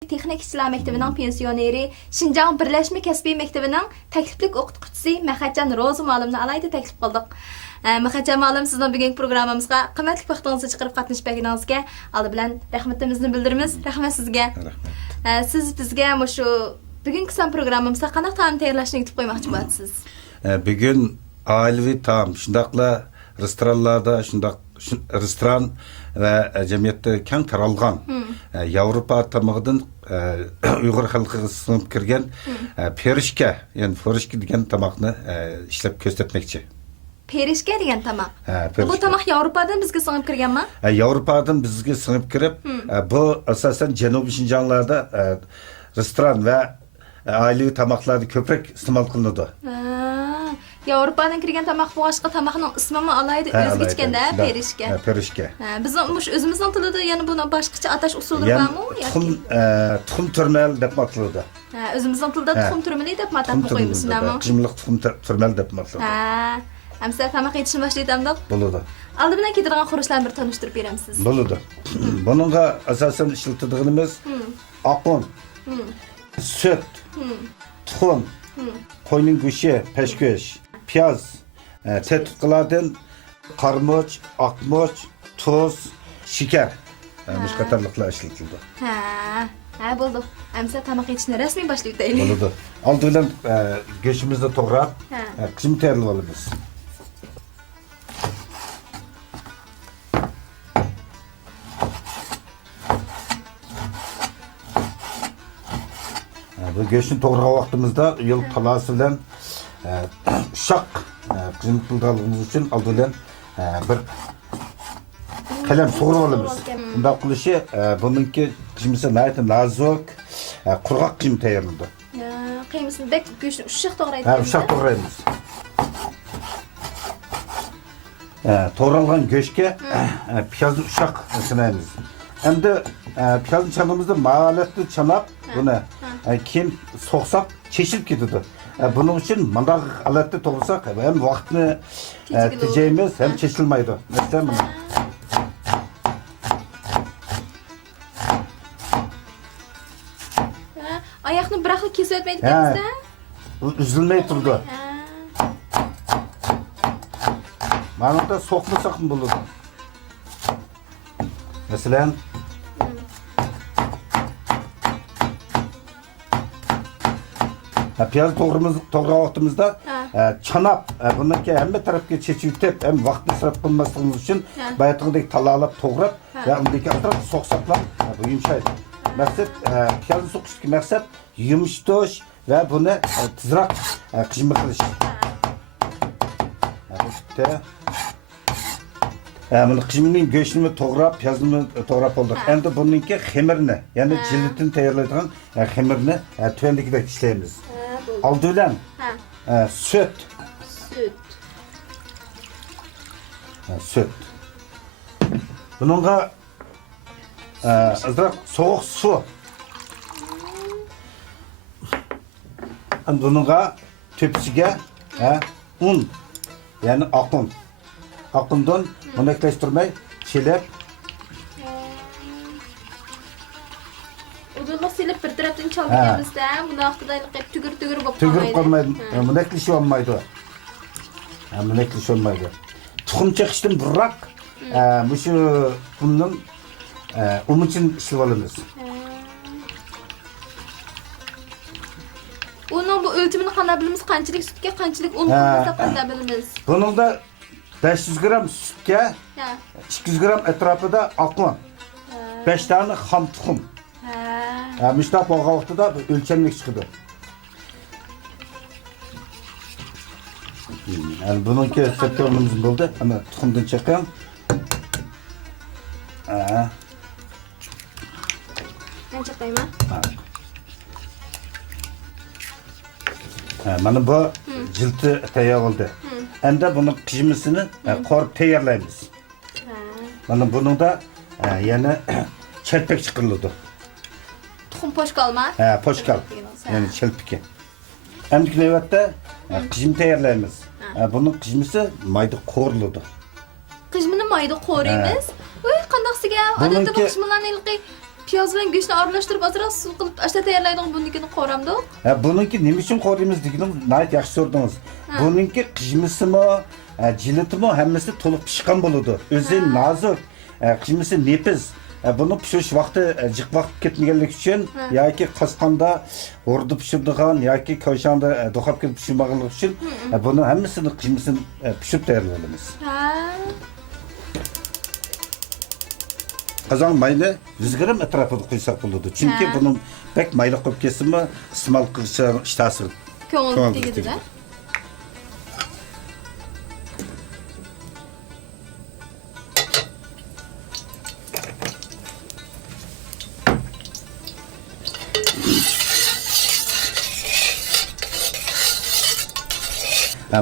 Texnik İşçiler Mektebi'nin pensiyoneri, Şinjan Birleşme Kesbi Mektebi'nin tekliflik okutucusu Mehmetcan Rozu muallimni alayda teklif qildik. Mehmetcan muallim sizning bugungi programmamizga qimmatli vaqtingizni chiqarib qatnashganingizga aldi bilan rahmatimizni bildiramiz. Rahmat sizga. Rahmat. Siz bizga shu bugungi son programmamizda qanday taom tayyorlashni aytib qo'ymoqchi bo'lasiz? Bugün ailevi taam, şundaqla restoranlarda, restoran ve cemiyette keng taralgan Avrupa tamağıdan Uyghur halkı sınıp kirgen perişke, yani perişke degan tamakni işlep ko'rsatmoqchi. Perişke degan tamoq. Perişke. Bu tamoq Yevropadan bizga singib kirganmi? Yevropadan bizga singib kirib, bu asosan Janubiy Şinjanlarda restoran ve ailevi tamaklarda ko'proq iste'mol qilinadi. Yevropadan kirgan tamoq boshqa tamoqning ismini alayda o'ziga chiqganda perishka. Perishka. Biz o'zimizning tilida yana buni boshqacha atash usuli bormi? Tuxum turmal deb ataladi. O'zimizning tilida tuxum turmali deb atab qo'yamiz, nima? Qimliq tuxum turmal deb ataladi. Amsa tamoq yetishni boshlaytamdiq. Bo'ladi. Oldi bilan keladigan qurilishlarni bir tanishtirib beramsiz. Bo'ladi. Buningga asosan ishlatadiganimiz oqun, süt, tuxum, qo'yning go'shti, peshko'sh, piyoz, tetutqilardan qarmoch, oqmoch, tuz, shakar. Bu qatorliqlar ishlatildi. Bo'ldi. Amsa tamoq yetishni rasmiy boshlayib o'taylik. Bo'ladi. Oldi bilan go'shtimizni to'g'rab, qism tayyorlab olamiz. Bu go'shtni to'g'rab vaqtimizda yil palasi bilan ushaq qism qilganligimiz uchun oldi bilan bir kalem to'g'rab olamiz. Bunday qilishi buningki qismisi nazoq, qurg'oq qism tayyorlanadi. Qiymasini bek go'shtni ushaq to'g'raydi. Ushaq to'g'raymiz. To'g'ralgan go'shtga piyozni ushaq sinaymiz. Endi piyozni chanamizda ma'alatni chanab buni keyin so'qsak cheshib ketadi. Buning uchun bunday alatni to'g'risak ham vaqtni tejaymiz, ham cheshilmaydi. Masalan buni oyoqni bir xil kesib o'tmaydi ekansiz-da? Uzilmay turdi. Mana da so'qmasak ham bo'ladi. Masalan piyoz to'g'rab vaqtimizda chanab buniki hamma tarafga chechib o'tib ham vaqtni sarf qilmasligimiz uchun bayatgidek talalab to'g'rab va undagi atrof so'qsaqlar bu yumshaydi. Maqsad piyozni so'qishdagi maqsad yumshatish va buni tezroq qijma qilish. Bunu qijimning go'shtini to'g'rab, piyozni to'g'rab oldik. Endi buningki xemirni, ya'ni jilitini tayyorlaydigan xemirni tuvandagidek ishlaymiz. Oldi bilan süt. Süt. Buningga azroq sovuq suv. Buningga tepsiga un, ya'ni oqun. Oqundan monoklashtirmay chelab Udulluq silib bir tarafdan chalganimizda buni vaqtida tugir bo'lib qolmaydi. Tugir qolmaydi. Monoklash olmaydi. Monoklash olmaydi. Tuxum chaqishdan burroq shu bunning umuchin ishlab olamiz. Uning bu o'lchimini qanday bilamiz? Qanchalik sutga, qanchalik un qo'shsa qanday bilamiz? Buningda 500 gram sütga 200 gram etrafida oqun. 5 tane xam tuxum. Müştaq bo'lgan vaqtida o'lchamlik chiqadi. Yani buningki sektorimiz bo'ldi. Ana tuxumdan chiqqan. Qancha qo'yman? Mana bu jilti tayyor bo'ldi. Endi buni qijmisini qorib tayyorlaymiz. Mana buningda yana chelpak chiqariladi. Tuxum poshkolmi? Poshkal. Yani chelpiki. Endi navbatda qijim tayyorlaymiz. Buning qijmisi mayda qo'riladi. Qijmini mayda qo'raymiz. Voy, qandoqsiga odatda bu qijmlarni piyoz bilan go'shtni aralashtirib ozroq suv qilib ashta tayyorlaydigan bunikini qo'ramdik. Bununki nima uchun qo'raymiz deganim nayt yaxshi so'radingiz. Bununki qijmisimi, jilitimi hammasi to'liq pishgan bo'ladi. O'zi nozik, qijmisi nepiz. Buni pishirish vaqti jiq vaqt ketmaganlik uchun yoki qasqanda o'rda pishirdigan yoki ko'shanda do'qab kelib pishirmaganlik uchun buni hammasini qijmisini pishirib tayyorlaymiz. Qazon mayli yuzgaram atrofida qo'ysak bo'ladi. Chunki buni pek mayli qo'yib kesimi iste'mol qilish ishtasi ko'ngil tegadi-da.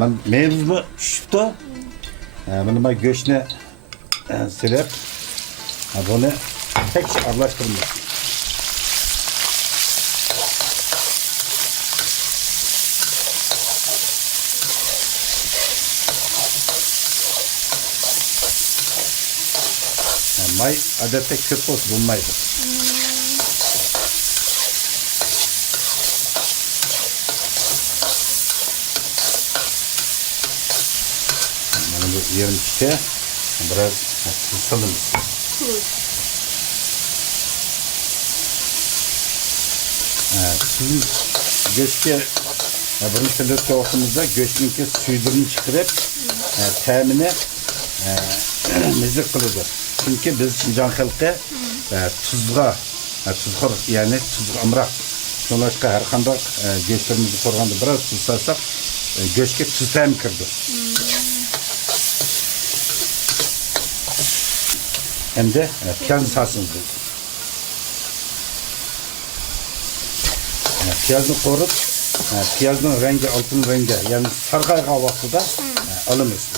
Ben mevzumu tushibdi. Buni men go'shtni silib, buni tekrar aralashtiramiz. May odatda ko'p bo'lsa bo'lmaydi. Yarım pişe biraz ısalım. Sizin göçke bunun sırrı ortamızda göçünki suyunu çıkarıp temine mizlik kılıdır. Çünkü biz Şinjan halkı tuzga yani tuzga amrak. Sonuçta her kandak göçlerimizi korganda biraz tuz sarsak göçke tuz tem kırdı. Hem de piyaz salsınız. Piyazını korup, piyazın rengi altın rengi, yani sargayga vaxtıda alınız.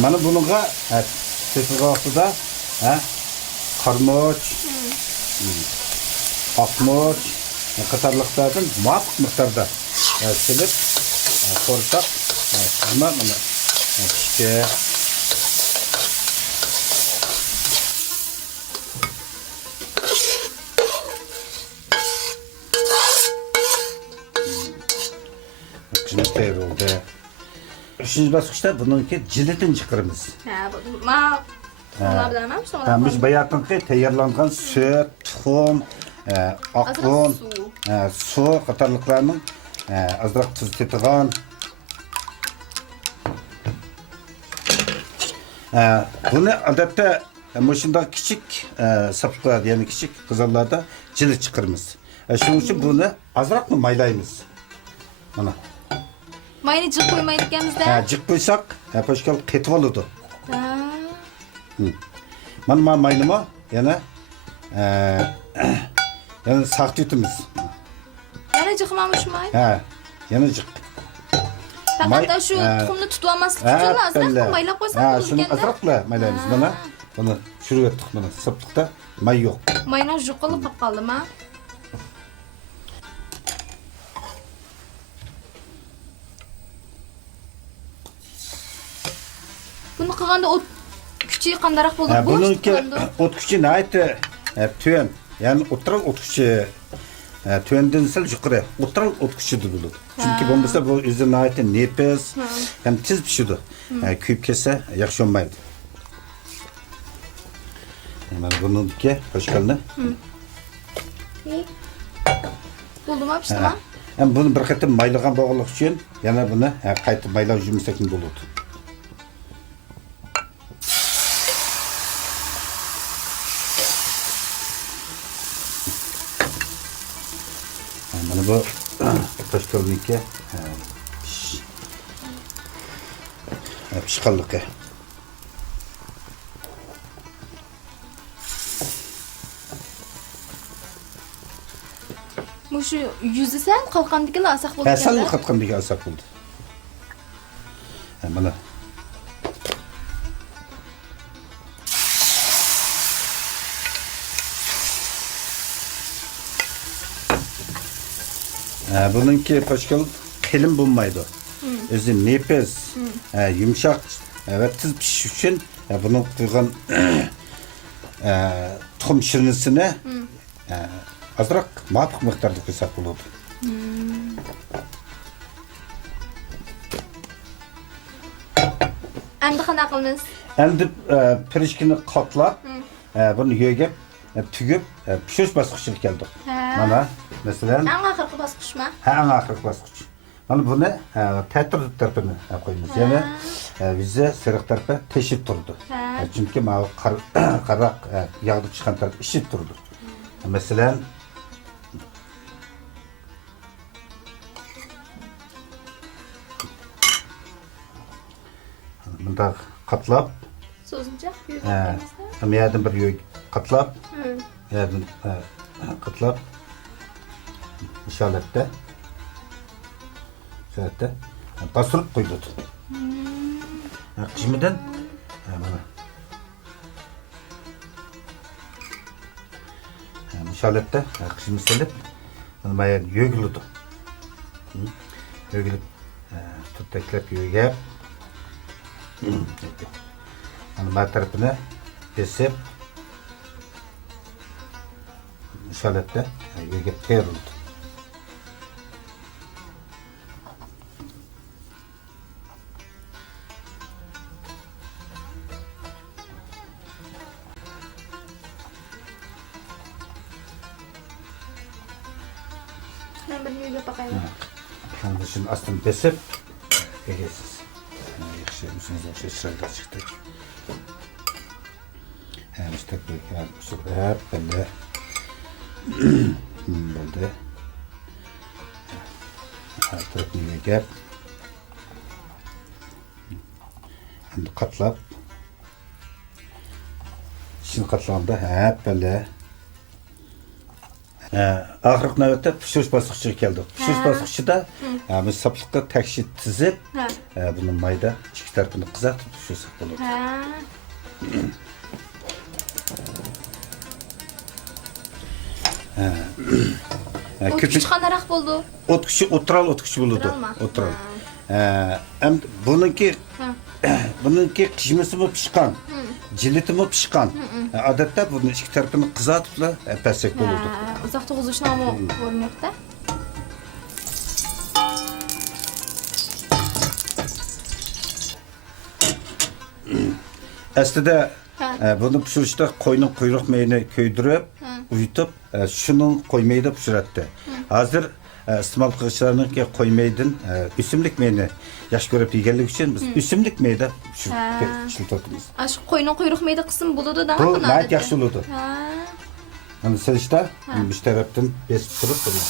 Mana bununla tepki vaxtıda karmoç, akmoç, qatarlıqlardan muvafiq miqdarda silib ko'rsak, mana İşte Kızımız tayyor oldu. Üçüncü basınçta bununki jilitini çıkarımız. Biz bayatınki tayyorlangan süt, tuxum, akun, su qatarlıqlarının azroq tuz tetigan. Bunu adette maşında küçük sapıklar yani küçük kızarlarda jilit çıkarımız. Şunun için bunu azrak mı maylayımız? Mana. Mayını jiq qo'ymaydi ekanmizda. Jiq qo'ysak, poshkal ketib oladi. Mana maynimi yana saqt yutimiz. Yana jiqmamış may? Yana jiq. Faqat shu tuxumni tutib olmaslik uchun azroq maylab qo'ysak bo'ladi. Shuni azroqla maylaymiz mana. Buni tushirib etdik mana. Sapliqda may yo'q. Mayni juqilib qolib qoldimi? Buni qilganda o't kuchi qandaroq bo'ldi? Buniki o't kuchi nayt tuen. Yani o'tiral o't kuchi tüenden sal yukarı. Otural o't kuchidir bo'ladi. Chunki bo'lmasa bu o'zini aytdi nepes, ham tez pishadi. Kuyib ketsa yaxshi olmaydi. Mana buniki poshkalni. Bo'ldimi, pishdimi? Ham buni bir qatim maylagan bo'lganlik uchun yana buni qaytib maylab yumsak bo'ladi. Mana bu poshkalniki pishqanligi. Mushu yuzi sal qalqandikilar asaq bo'ldi. Sal qalqandiki asaq bo'ldi. Mana bununki poshkal kelin bo'lmaydi. O'zi nepes, yumshoq va tez pishish uchun Bunun kıygan tuxum şirinisini azırak matuk miktarda koysak buludu. Endi qanday qilamiz? Endi pirishkini qatlab, bunu yögep, tügüp, pişirish bosqichiga keldik. Mana, masalan, Eng oxirgi bosqichmi? eng oxirgi bosqich. Mana buni ta'tir tarafini qo'yamiz. Ya'ni bizni siriq tarafi teshib turdi. Chunki mana qaraq yog'da chiqqan taraf ishib turdi. Masalan, bunda qatlab, So'zincha bu yerdan bir yo'g qatlab, yerdan qatlab, insholatda bastırıp koydu. Kışmıdan mana insholatda kışmı silib mana yögildi. Yögilib tutaklab yögab mana bu tarafini kesib insholatda yögab tayyorlandı. Ben bir yo'ga bakayım. Şimdi şimdi aslında besip egesiz. Yaxshi chiroyli chiqdi. İşte bu hep böyle bo'ldi. Atrofni yegib endi qatlab shuni qatlaganda hep böyle oxirgi navbatda pishirish bosqichiga keldik. Pishirish bosqichida biz sapliqqa takshi tizib, buni mayda ikki tarafini qizartib pishirsak bo'ladi. Ko'pincha qandaroq bo'ldi? O'tkichi o'tkichi bo'ladi. O'tiral. Endi buniki qishmisimi pishgan, jilitimi pishgan. Odatda buni ikki tarafini qizartibla pastsak bo'ladi. Uzoq to'g'izishni ham o'rnatda. Aslida bunu pishirishda qo'yning quyruq mayini ko'ydirib, uyutib, shuni qo'ymayda pishiradi. Hozir iste'mol qiluvchilarningki qo'ymaydan o'simlik mayini yaxshi ko'rib yeganligi uchun biz o'simlik mayda ishlatyapmiz. Shu qo'yning quyruq mayda qism bo'ladi-da. Bu nayt yaxshi bo'ladi. Mana silishda bu tarafdan besib turib turadi.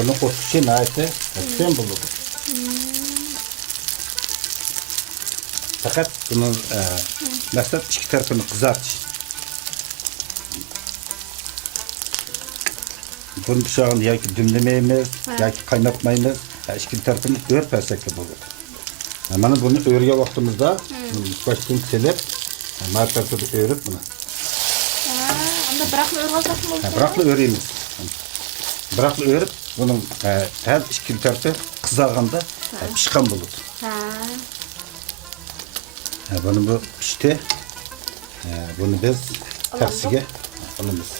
Bunu qo'shishi naytı sen bo'ladi. Faqat buni maqsad ikki tarafini qizartish. Bunu pishog'ini yoki dimlamaymiz, yoki qaynatmaymiz, ikki tarafini o'rib bersak bo'ladi. Mana buni o'rgan vaqtimizda boshdan silib, mana tarafini o'rib buni. Unda biroqni o'rg'alsak bo'ladi. Biroqni o'raymiz. Biroqni o'rib, bunun her ikki tarafı qizarganda pishgan bo'ladi. Bunu bu pishdi. Bunu biz tepsiga olamiz.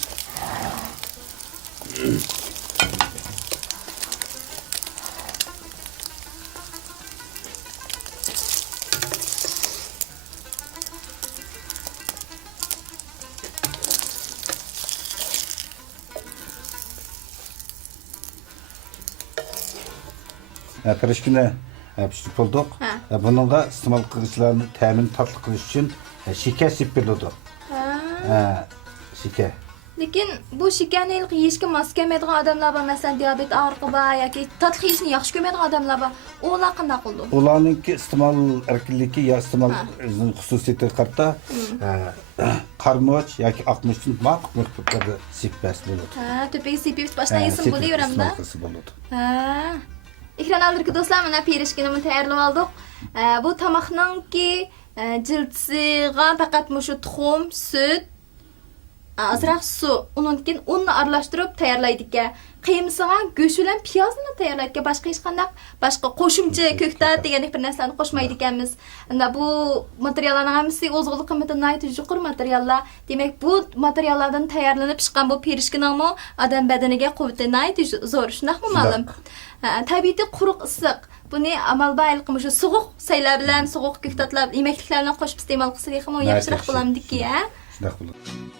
Pirishkini pishirib bo'ldik. Buningga iste'mol qiluvchilarni ta'min tatli qilish uchun shakar sepib bo'ladi. Shakar. Lekin bu shakarni yeyishga mos kelmaydigan odamlar bor, masalan, diabet og'rig'i bor yoki tatli yeyishni yaxshi ko'rmaydigan odamlar bor. Ular qanday qildi? Ularningki iste'mol erkinligi yo iste'mol xususiyatiga qarata qarmoch yoki oqmoch uchun ma'qul miqdorda sepib bo'ladi. To'piga sepib boshdan yesin bo'laveramda. bo'ladi. Ekran aldırki dostlar, mana pirishkinimi tayyorlab oldik. Bu tamoqninki jiltsiga faqat mushu tuxum, süt, azroq su, undan keyin unni aralashtirib tayyorlaydi ekan. Qiymasiga go'sht bilan piyozni tayyorlaydi ekan. Boshqa hech qanday boshqa qo'shimcha ko'ktat degan bir narsalarni qo'shmaydi ekanmiz. Unda bu materiallarning hammasi o'zg'iliq qiymati yuqori materiallar. Demak, bu materiallardan tayyorlanib chiqqan bu pirishkiningmi odam badaniga quvvatni zo'r, shundaqmi ma'lum? Tabiiy quruq issiq. Buni amalda qilib shu sovuq saylar bilan, sovuq ko'ktatlar, yemekliklar bilan qo'shib iste'mol qilsak ham yaxshiroq bo'lamdiki, ha? Shunday bo'ladi.